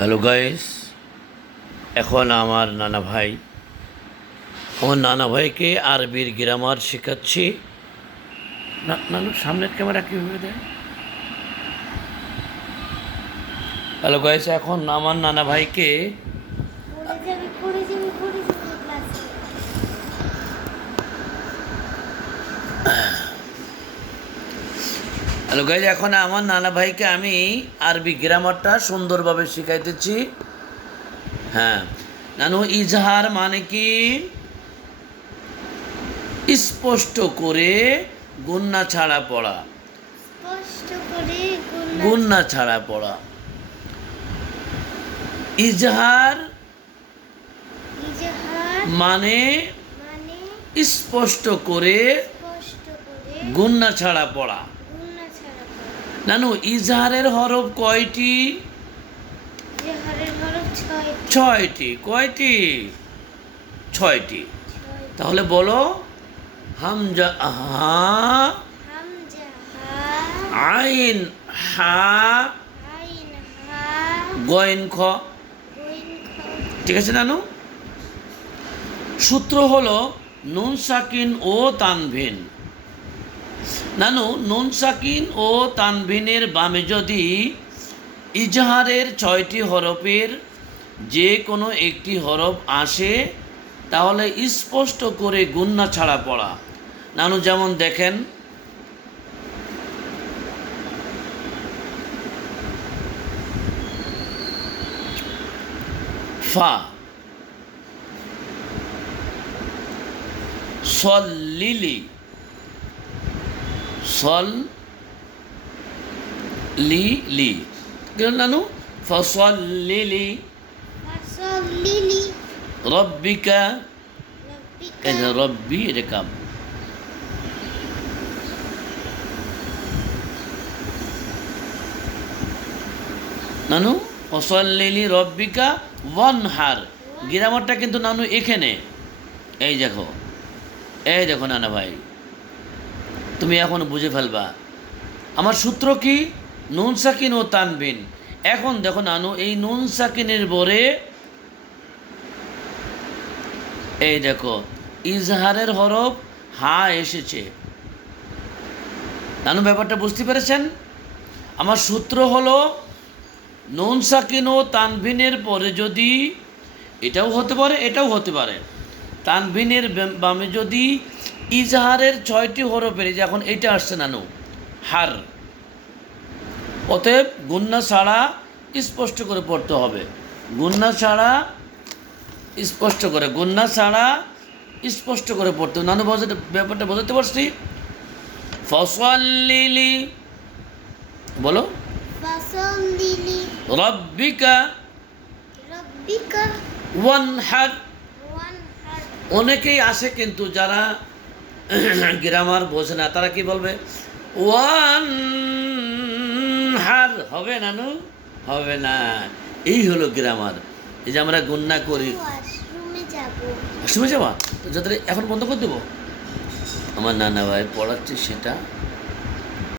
Hello guys, এখন আমার নানা ভাইকে আরবির গ্রামার শেখাচ্ছি। নানু সামনের ক্যামেরা কীভাবে দেয়? হ্যালো গাইস, এখন আমার নানা ভাইকে হ্যালো গাইস, এখন আমার নানা ভাইকে আমি আরবি গ্রামারটা সুন্দরভাবে শেখাইতেছি। হ্যাঁ নানু, ইজহার মানে কি? স্পষ্ট করে গুন্না ছাড়া পড়া। গুন্না ছাড়া পড়া। ইজহার মানে স্পষ্ট করে গুন্না ছাড়া পড়া। নানু, ইজহারের হরফ কয়টি? ছয়টি। কয়টি? ছয়টি। তাহলে বলো, হামজা হা, আইন হা, গয়েন খ। ঠিক আছে নানু? সূত্র হলো নুন সাকিন ও তানভিন। নানু, নুন সাকিন ও তানভিনের বামে যদি ইজহারের 6টি হরফের যে কোনো একটি হরফ আসে তাহলে স্পষ্ট করে গুন্না ছাড়া পড়া। নানু যেমন দেখেন, ফা, সল লিলি, সল লি লি। নানু, ফসল লিলি রব্বিকা, এই যে রব্বি রেকাব। নানু, ফসল লিলি রব্বিকা ওয়ানহার। গ্রামারটা কিন্তু নানু এখানে। এই দেখো, এই দেখো নানা ভাই, তুমি এখন বুঝে ফেলবা আমার সূত্র কি। নুন সাকিন ও তানবিন। এখন দেখো নানু, এই নুন সাকিনের পরে এই দেখো ইজহারের হরফ হা এসেছে। নানু ব্যাপারটা বুঝতে পেরেছেন? আমার সূত্র হলো নুন সাকিন ও তানভিনের পরে যদি, এটাও হতে পারে এটাও হতে পারে, তানভিনের বামে যদি ইজহারের 6টি হরফের, যে এখন এটা আসছে নানু হার, অতএব গুন্না ছাড়া স্পষ্ট করে পড়তে হবে। গুন্না ছাড়া স্পষ্ট করে, গুন্না ছাড়া স্পষ্ট করে পড়তে হবে। নানু ব্যাপারটা বোঝাতে পারছি? ফসল্লিলি বলো, রব্বিকা ওয়ানহার। অনেকেই আসে কিন্তু যারা গ্রামার বোঝে না, তারা কি বলবে? ওয়ানহার। হবে নানু? হবে না। এই হলো গ্রামার। এই যে আমরা গুন্না করি। ওয়াশরুমে যাবা তো? যাদের এখন বন্ধ করে দেবো। আমার নানা ভাই পড়াচ্ছে সেটা